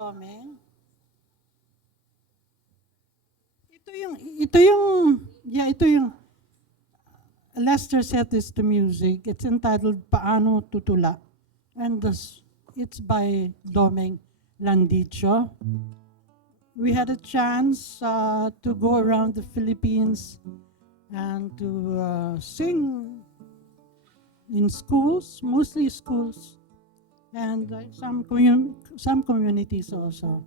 Amen. Ito yung Lester set this to music. It's entitled Paano Tutula. And it's by Domeng Landicho. We had a chance to go around the Philippines and to sing in schools, mostly schools, and some communities also.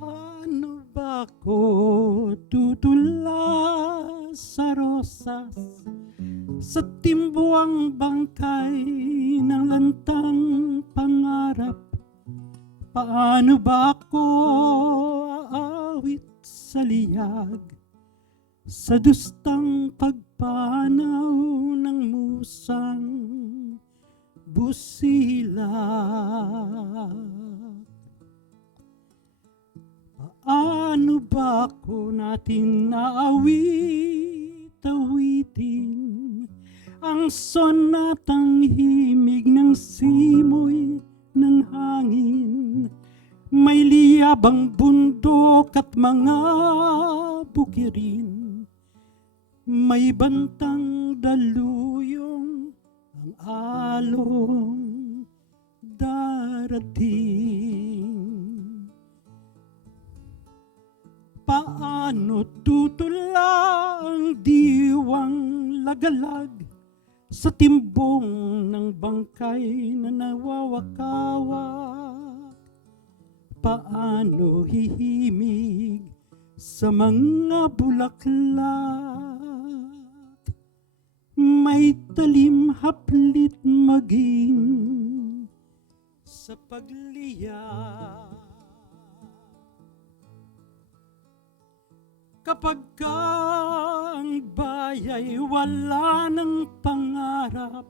Ano ba ko tutula sa rosas, sa timbuang bangkay ng lantang pangarap? Paano ba ako aawit sa liyag, sa dustang pagpanaw ng musang busilak? Paano ba ako natin naawit-awitin ang sonatang himig ng simoy ng hangin? May liyabang bundok at mga bukirin, may bantang daluyong ang along darating. Paano tutula ang diwang lagalag sa timbong ng bangkay na nawawakawak? Paano hihimig sa mga bulaklak? May talim haplit maging sa pagliyak. Kapag ang bayay wala ng pangarap,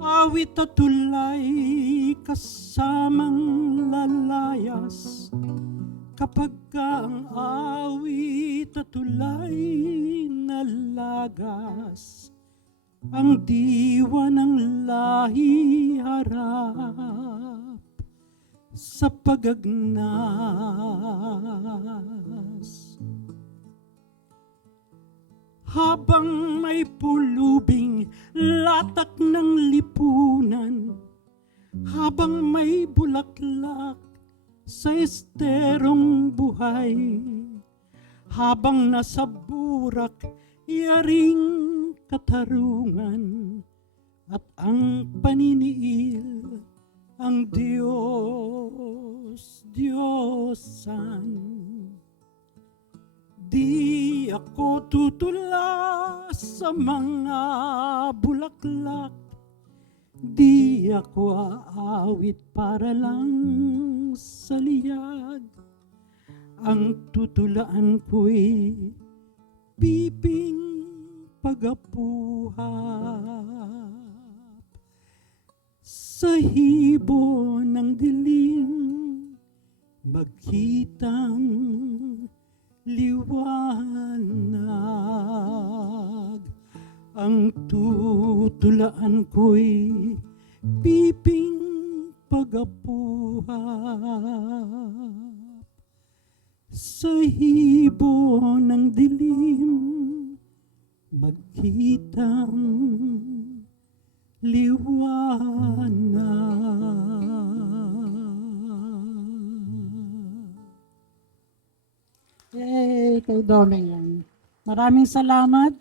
awit at tulay kasamang lalayas. Kapag ang awit at tulay nalagas, ang diwa ng lahi harap sa pagagnas. Habang may pulubing latak ng lipunan, habang may bulaklak sa esterong buhay, habang nasa burak yaring katarungan, at ang paniniil ang Diyos, Diyosan. Di ako tutula sa mga bulaklak, di ako aawit para lang sa liyag. Ang tutulaan ko'y piping pagapuhap sa hibo ng dilim, magkitang liwanag. Ang tutulaan ko'y piping pagapuhap sa hibo ng dilim, magkitang liwanag. Kay Domeng yan. Maraming salamat.